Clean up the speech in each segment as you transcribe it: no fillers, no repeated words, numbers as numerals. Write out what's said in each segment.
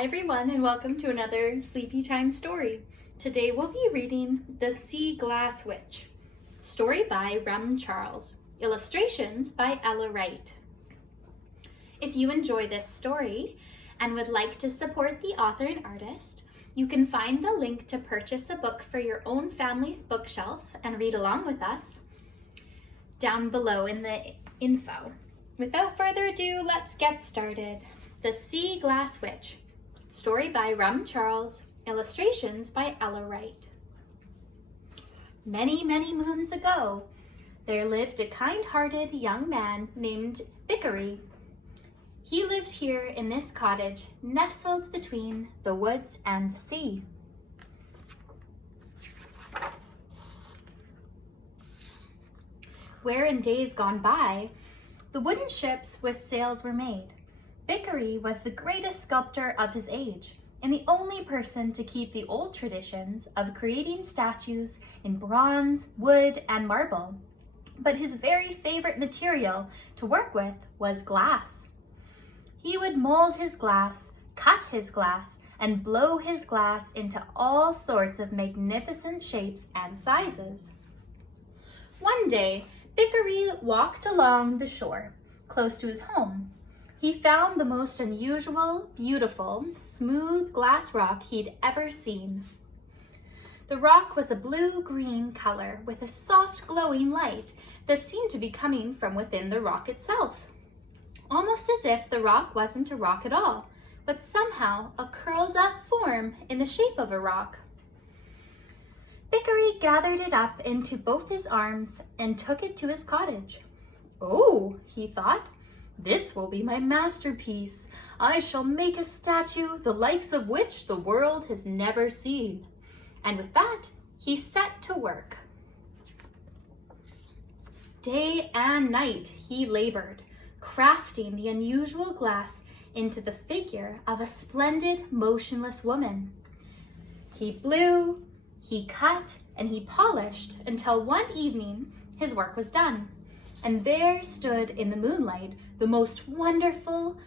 Hi everyone, and welcome to another Sleepy Time story. Today we'll be reading The Sea Glass Witch. Story by Rum Charles. Illustrations by Ella Wright. If you enjoy this story and would like to support the author and artist, you can find the link to purchase a book for your own family's bookshelf and read along with us down below in the info. Without further ado, let's get started. The Sea Glass Witch. Story by Rum Charles. Illustrations by Ella Wright. Many, many moons ago, there lived a kind-hearted young man named Bickery. He lived here in this cottage, nestled between the woods and the sea. Where in days gone by, the wooden ships with sails were made. Bickery was the greatest sculptor of his age, and the only person to keep the old traditions of creating statues in bronze, wood, and marble. But his very favorite material to work with was glass. He would mold his glass, cut his glass, and blow his glass into all sorts of magnificent shapes and sizes. One day, Bickery walked along the shore, close to his home. He found the most unusual, beautiful, smooth glass rock he'd ever seen. The rock was a blue-green color with a soft glowing light that seemed to be coming from within the rock itself. Almost as if the rock wasn't a rock at all, but somehow a curled up form in the shape of a rock. Bickery gathered it up into both his arms and took it to his cottage. "Oh," he thought, "this will be my masterpiece. I shall make a statue the likes of which the world has never seen." And with that, he set to work. Day and night he labored, crafting the unusual glass into the figure of a splendid, motionless woman. He blew, he cut, and he polished until one evening his work was done. And there stood in the moonlight the most wonderful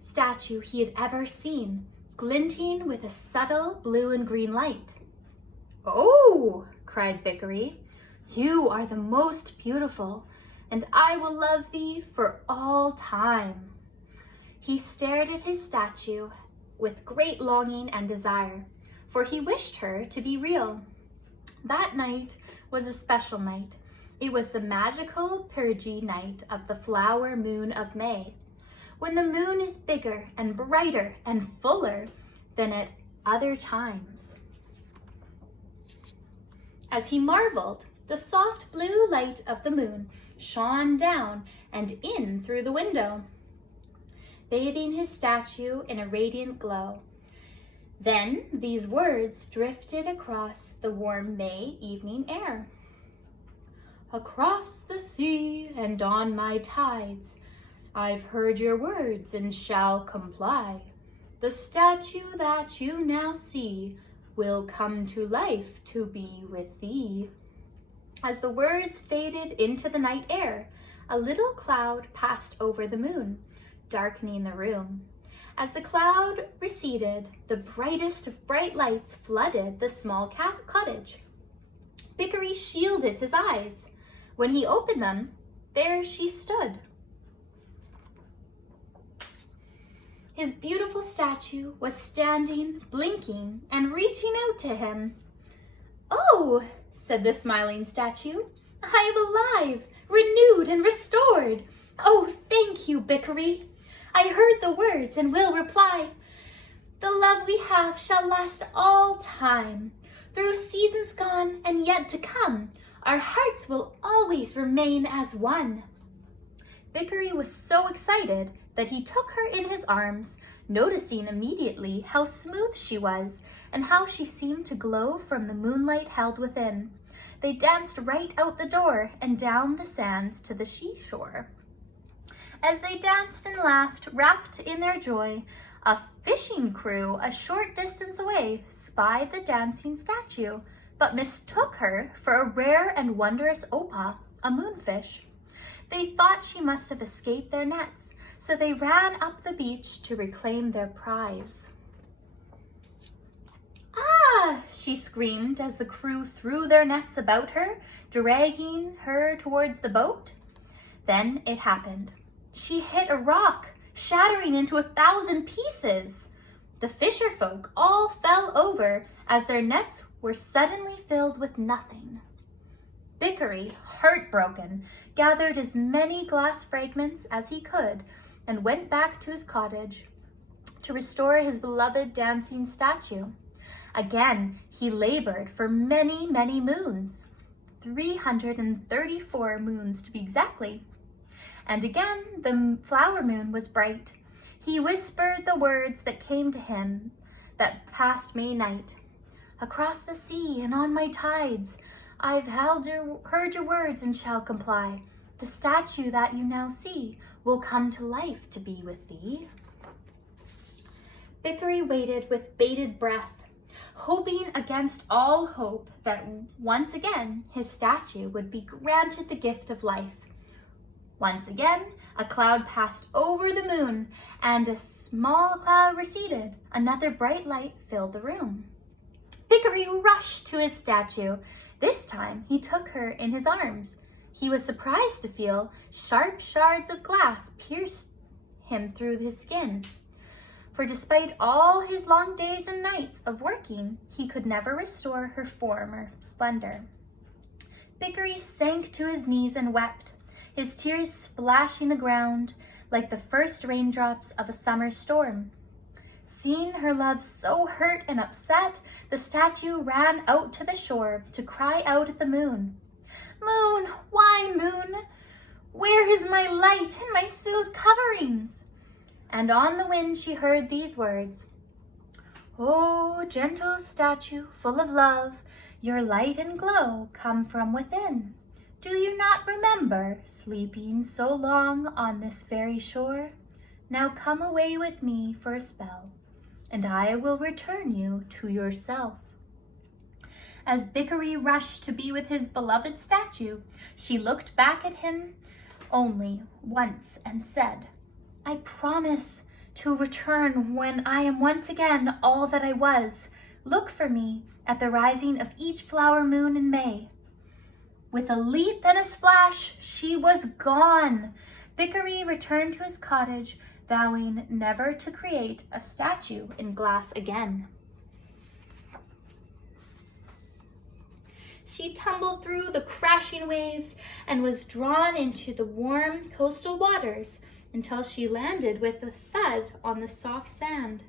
statue he had ever seen, glinting with a subtle blue and green light. "Oh," cried Bickery, "you are the most beautiful, and I will love thee for all time." He stared at his statue with great longing and desire, for he wished her to be real. That night was a special night. It was the magical Purgy night of the flower moon of May, when the moon is bigger and brighter and fuller than at other times. As he marveled, the soft blue light of the moon shone down and in through the window, bathing his statue in a radiant glow. Then these words drifted across the warm May evening air. "Across the sea and on my tides, I've heard your words and shall comply. The statue that you now see will come to life to be with thee." As the words faded into the night air, a little cloud passed over the moon, darkening the room. As the cloud receded, the brightest of bright lights flooded the small cottage. Bickery shielded his eyes. When he opened them, there she stood. His beautiful statue was standing, blinking, and reaching out to him. "Oh," said the smiling statue, "I am alive, renewed, and restored. Oh, thank you, Bickery. I heard the words and will reply. The love we have shall last all time. Through seasons gone and yet to come, our hearts will always remain as one." Bickery was so excited that he took her in his arms, noticing immediately how smooth she was and how she seemed to glow from the moonlight held within. They danced right out the door and down the sands to the seashore. As they danced and laughed, wrapped in their joy, a fishing crew a short distance away spied the dancing statue, but mistook her for a rare and wondrous opa, a moonfish. They thought she must have escaped their nets, so they ran up the beach to reclaim their prize. Ah! She screamed as the crew threw their nets about her, dragging her towards the boat. Then it happened. She hit a rock, shattering into 1,000 pieces. The fisher folk all fell over as their nets were suddenly filled with nothing. Bickery, heartbroken, gathered as many glass fragments as he could and went back to his cottage to restore his beloved dancing statue. Again, he labored for many, many moons, 334 moons to be exactly. And again, the flower moon was bright. He whispered the words that came to him that past May night. Across the sea and on my tides, I've heard your words and shall comply. The statue that you now see will come to life to be with thee. Bickery waited with bated breath, hoping against all hope that once again his statue would be granted the gift of life. Once again, a cloud passed over the moon, and a small cloud receded. Another bright light filled the room. Bickery rushed to his statue. This time, he took her in his arms. He was surprised to feel sharp shards of glass pierce him through his skin. For despite all his long days and nights of working, he could never restore her former splendor. Bickery sank to his knees and wept, his tears splashing the ground like the first raindrops of a summer storm. Seeing her love so hurt and upset, the statue ran out to the shore to cry out at the moon. Moon, why, moon? Where is my light and my smooth coverings? And on the wind she heard these words. Oh, gentle statue, full of love, your light and glow come from within. Do you not remember sleeping so long on this very shore? Now come away with me for a spell, and I will return you to yourself. As Bickery rushed to be with his beloved statue, she looked back at him only once and said, I promise to return when I am once again all that I was. Look for me at the rising of each flower moon in May. With a leap and a splash, she was gone. Bickery returned to his cottage, vowing never to create a statue in glass again. She tumbled through the crashing waves and was drawn into the warm coastal waters until she landed with a thud on the soft sand.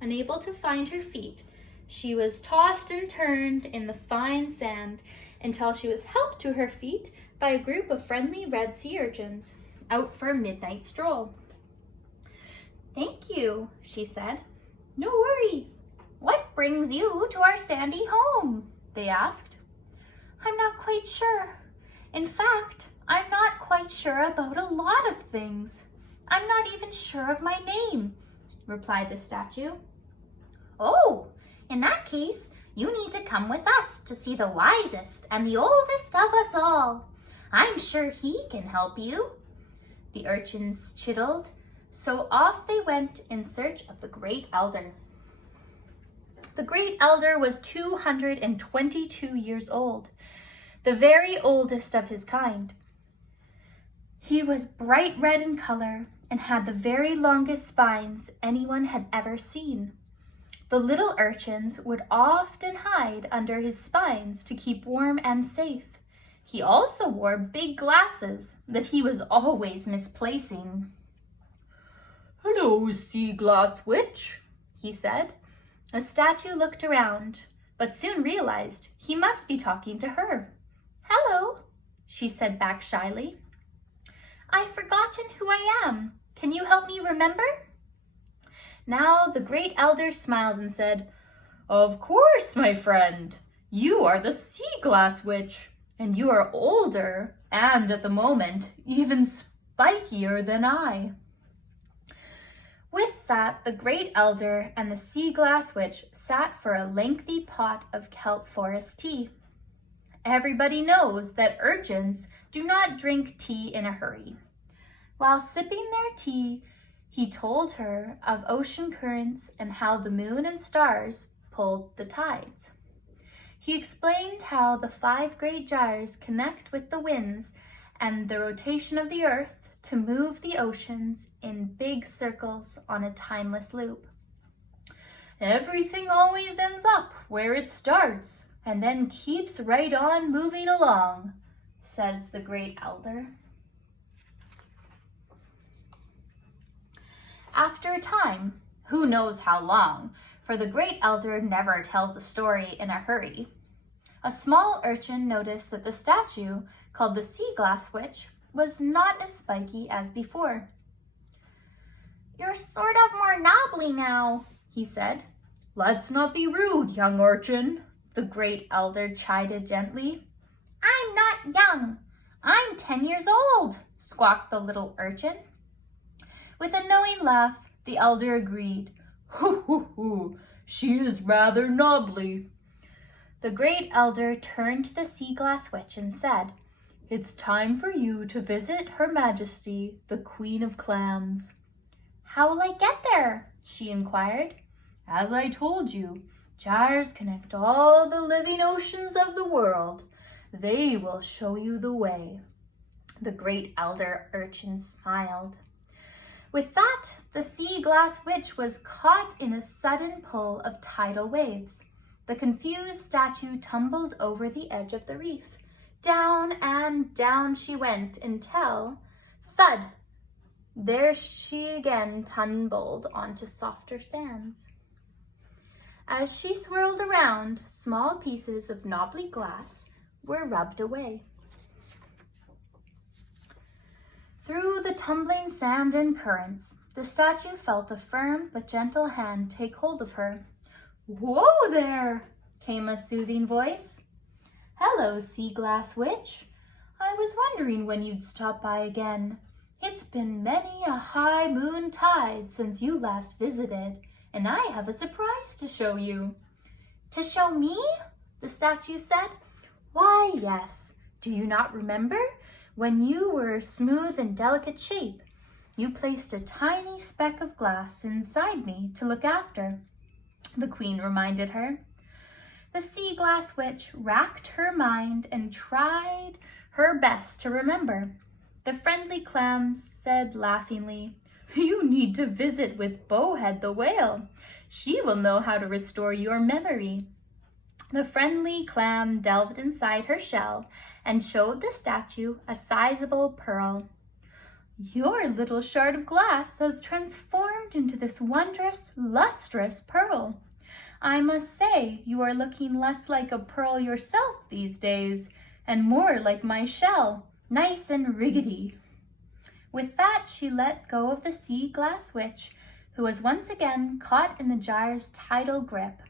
Unable to find her feet, she was tossed and turned in the fine sand until she was helped to her feet by a group of friendly red sea urchins out for a midnight stroll. Thank you, she said. No worries. What brings you to our sandy home? They asked. I'm not quite sure. In fact, I'm not quite sure about a lot of things. I'm not even sure of my name, replied the statue. Oh, in that case, you need to come with us to see the wisest and the oldest of us all. I'm sure he can help you. The urchins chittled, so off they went in search of the great elder. The great elder was 222 years old, the very oldest of his kind. He was bright red in color and had the very longest spines anyone had ever seen. The little urchins would often hide under his spines to keep warm and safe. He also wore big glasses that he was always misplacing. Hello, sea glass witch, he said. The statue looked around, but soon realized he must be talking to her. Hello, she said back shyly. I've forgotten who I am. Can you help me remember? Now the great elder smiled and said, Of course, my friend. You are the sea glass witch, and you are older and, at the moment, even spikier than I. With that, the great elder and the sea glass witch sat for a lengthy pot of kelp forest tea. Everybody knows that urchins do not drink tea in a hurry. While sipping their tea, he told her of ocean currents and how the moon and stars pulled the tides. He explained how the 5 great gyres connect with the winds and the rotation of the earth to move the oceans in big circles on a timeless loop. Everything always ends up where it starts and then keeps right on moving along, says the great elder. After a time, who knows how long, for the great elder never tells a story in a hurry, a small urchin noticed that the statue, called the Sea Glass Witch, was not as spiky as before. "You're sort of more knobbly now," he said. "Let's not be rude, young urchin," the great elder chided gently. "I'm not young. I'm 10 years old," squawked the little urchin. With a knowing laugh, the elder agreed. "Hoo, hoo, hoo, she is rather knobbly." The great elder turned to the Sea Glass Witch and said, "It's time for you to visit Her Majesty, the Queen of Clams." "How will I get there?" she inquired. "As I told you, gyres connect all the living oceans of the world. They will show you the way." The great elder urchin smiled. With that, the Sea Glass Witch was caught in a sudden pull of tidal waves. The confused statue tumbled over the edge of the reef. Down and down she went until, thud, there she again tumbled onto softer sands. As she swirled around, small pieces of knobbly glass were rubbed away. Through the tumbling sand and currents, the statue felt a firm but gentle hand take hold of her. "Whoa there!" came a soothing voice. "Hello, Sea Glass Witch. I was wondering when you'd stop by again. It's been many a high moon tide since you last visited, and I have a surprise to show you." "To show me?" the statue said. "Why, yes. Do you not remember? When you were smooth and delicate shape, you placed a tiny speck of glass inside me to look after," the queen reminded her. The Sea Glass Witch racked her mind and tried her best to remember. The friendly clam said laughingly, "You need to visit with Bowhead the whale. She will know how to restore your memory." The friendly clam delved inside her shell and showed the statue a sizable pearl. "Your little shard of glass has transformed into this wondrous, lustrous pearl. I must say you are looking less like a pearl yourself these days, and more like my shell, nice and riggedy." With that, she let go of the Sea Glass Witch, who was once again caught in the gyre's tidal grip.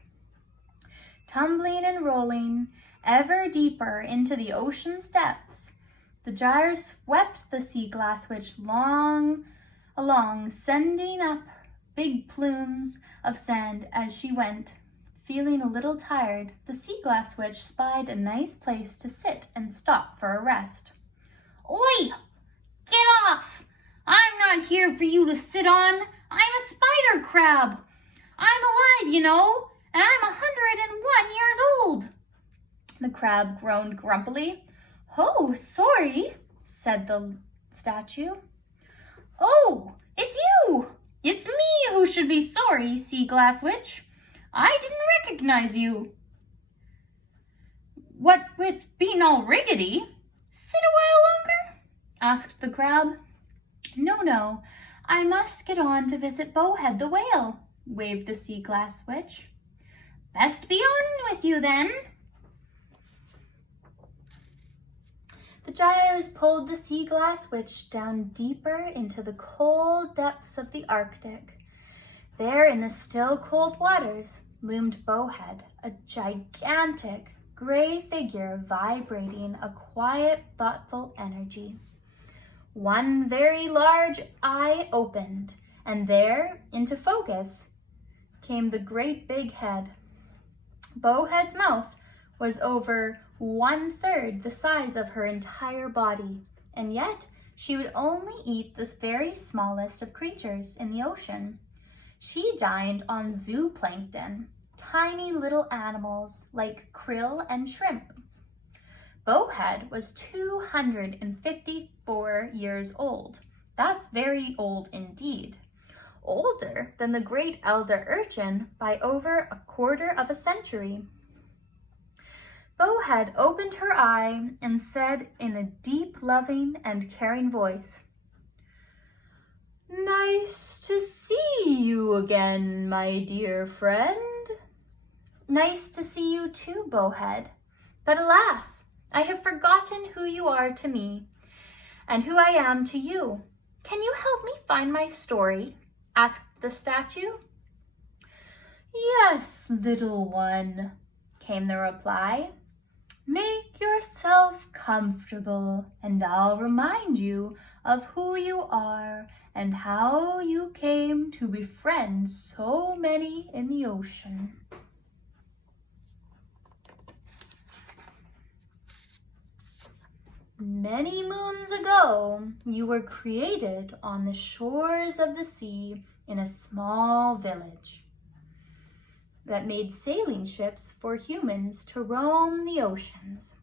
Tumbling and rolling ever deeper into the ocean's depths, the gyre swept the Sea Glass Witch along, sending up big plumes of sand as she went. Feeling a little tired, the Sea Glass Witch spied a nice place to sit and stop for a rest. "Oi! Get off! I'm not here for you to sit on. I'm a spider crab. I'm alive, you know, and I'm 101 years old." The crab groaned grumpily. "Oh, sorry," said the statue. "Oh, it's you! It's me who should be sorry, Sea Glass Witch. I didn't recognize you." "What with being all riggedy? Sit a while longer?" asked the crab. No, I must get on to visit Bowhead the whale," waved the Sea Glass Witch. "Best be on with you then." The gyres pulled the Sea Glass Witch down deeper into the cold depths of the Arctic. There in the still cold waters loomed Bowhead, a gigantic gray figure vibrating a quiet, thoughtful energy. One very large eye opened, and there, into focus, came the great big head. Bowhead's mouth was over 1/3 the size of her entire body, and yet she would only eat the very smallest of creatures in the ocean. She dined on zooplankton, tiny little animals like krill and shrimp. Bowhead was 254 years old. That's very old indeed. Older than the great elder urchin by over a quarter of a century. Bowhead opened her eye and said in a deep, loving, and caring voice, "Nice to see you again, my dear friend." "Nice to see you too, Bowhead. But alas, I have forgotten who you are to me, and who I am to you. Can you help me find my story?" asked the statue. "Yes, little one," came the reply. "Make yourself comfortable, and I'll remind you of who you are and how you came to befriend so many in the ocean." Many moons ago, you were created on the shores of the sea in a small village that made sailing ships for humans to roam the oceans.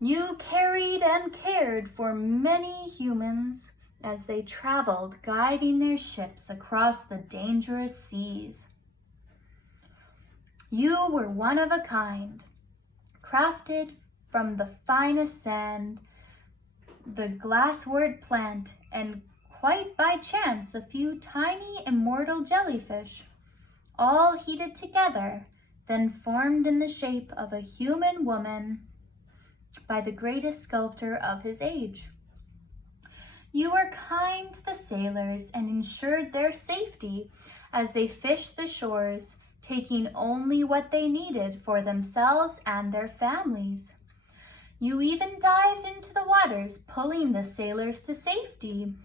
You carried and cared for many humans as they traveled, guiding their ships across the dangerous seas. You were one of a kind, crafted from the finest sand, the glasswort plant, and quite by chance a few tiny immortal jellyfish, all heated together, then formed in the shape of a human woman by the greatest sculptor of his age. You were kind to the sailors and ensured their safety as they fished the shores, taking only what they needed for themselves and their families. You even dived into the waters, pulling the sailors to safety.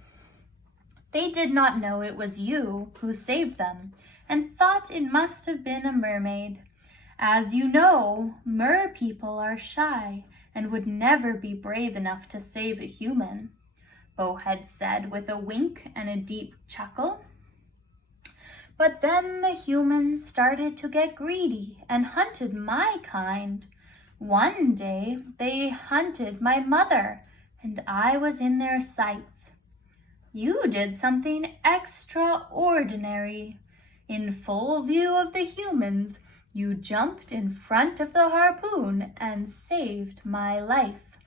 They did not know it was you who saved them, and thought it must have been a mermaid. As you know, mer people are shy and would never be brave enough to save a human, Bowhead said with a wink and a deep chuckle. But then the humans started to get greedy and hunted my kind. One day, they hunted my mother, and I was in their sights. You did something extraordinary. In full view of the humans, you jumped in front of the harpoon and saved my life.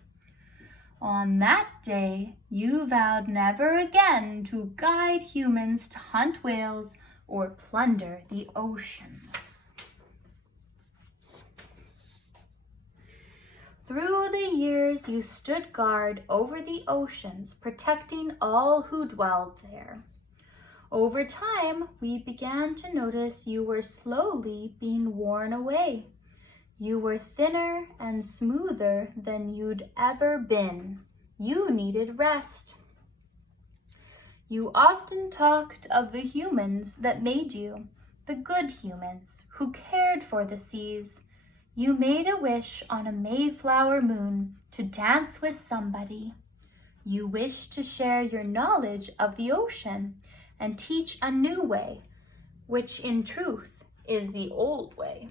On that day, you vowed never again to guide humans to hunt whales or plunder the oceans. Through the years, you stood guard over the oceans, protecting all who dwelled there. Over time, we began to notice you were slowly being worn away. You were thinner and smoother than you'd ever been. You needed rest. You often talked of the humans that made you, the good humans who cared for the seas. You made a wish on a Mayflower moon to dance with somebody. You wished to share your knowledge of the ocean and teach a new way, which in truth is the old way.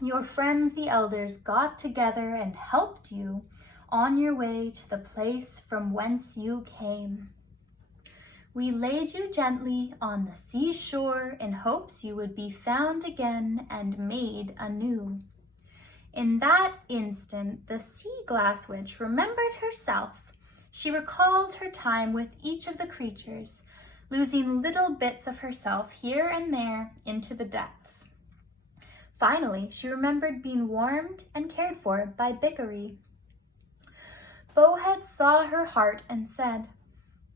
Your friends, the elders, got together and helped you on your way to the place from whence you came. We laid you gently on the seashore in hopes you would be found again and made anew. In that instant, the sea glass witch remembered herself. She recalled her time with each of the creatures, losing little bits of herself here and there into the depths. Finally, she remembered being warmed and cared for by Bickery. Bowhead saw her heart and said,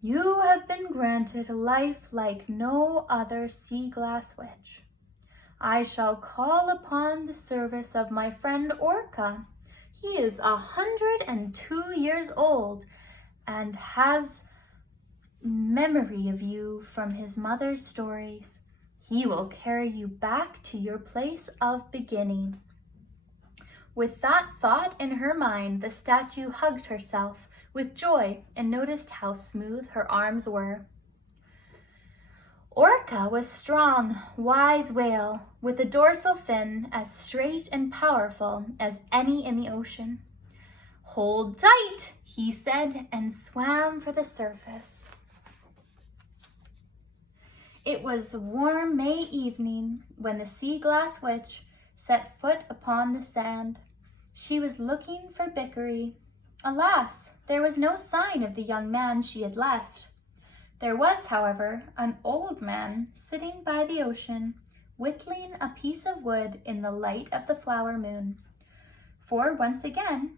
"You have been granted a life like no other sea glass witch. I shall call upon the service of my friend Orca. He is 102 years old and has memory of you from his mother's stories. He will carry you back to your place of beginning." With that thought in her mind, the statue hugged herself with joy and noticed how smooth her arms were. Orca was strong, wise whale with a dorsal fin as straight and powerful as any in the ocean. "Hold tight," he said, and swam for the surface. It was a warm May evening when the sea glass witch set foot upon the sand. She was looking for Bickery. Alas, there was no sign of the young man she had left. There was, however, an old man sitting by the ocean, whittling a piece of wood in the light of the flower moon. For once again,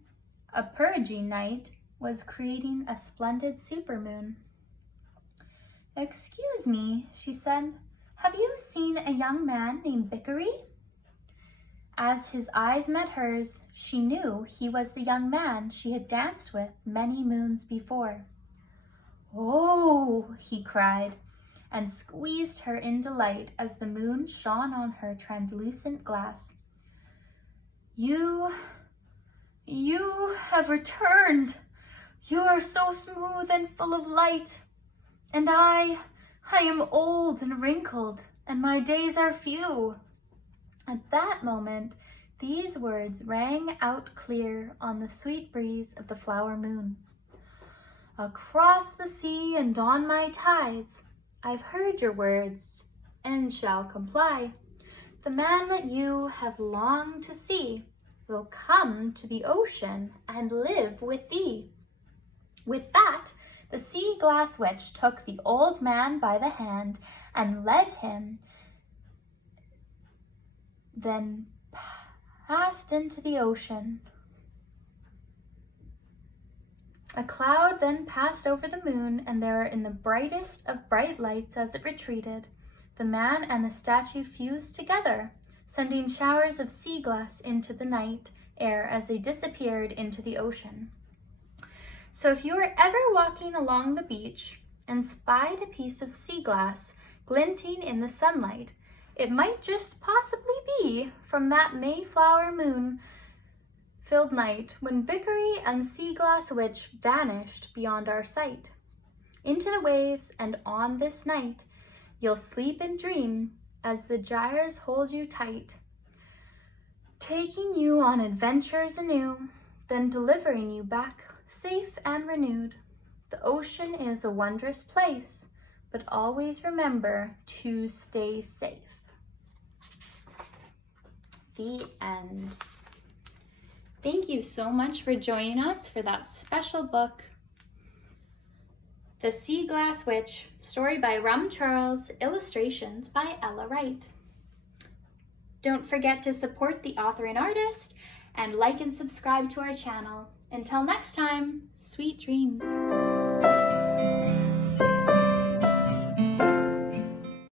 a purging night was creating a splendid supermoon. "Excuse me," she said, "have you seen a young man named Bickery?" As his eyes met hers, she knew he was the young man she had danced with many moons before. "Oh," he cried, and squeezed her in delight as the moon shone on her translucent glass. You have returned. You are so smooth and full of light. And I am old and wrinkled, and my days are few." At that moment, these words rang out clear on the sweet breeze of the flower moon. "Across the sea and on my tides, I've heard your words and shall comply. The man that you have longed to see will come to the ocean and live with thee." With that, the sea glass witch took the old man by the hand and led him, then passed into the ocean. A cloud then passed over the moon, and there, in the brightest of bright lights as it retreated, the man and the statue fused together, sending showers of sea glass into the night air as they disappeared into the ocean. So if you were ever walking along the beach and spied a piece of sea glass glinting in the sunlight, it might just possibly be from that Mayflower moon-filled night when Bickery and Sea Glass Witch vanished beyond our sight. Into the waves, and on this night, you'll sleep and dream as the gyres hold you tight, taking you on adventures anew, then delivering you back safe and renewed. The ocean is a wondrous place, but always remember to stay safe. The end. Thank you so much for joining us for that special book, The Sea Glass Witch, story by Rum Charles, illustrations by Ella Wright. Don't forget to support the author and artist, and like and subscribe to our channel. Until next time, sweet dreams.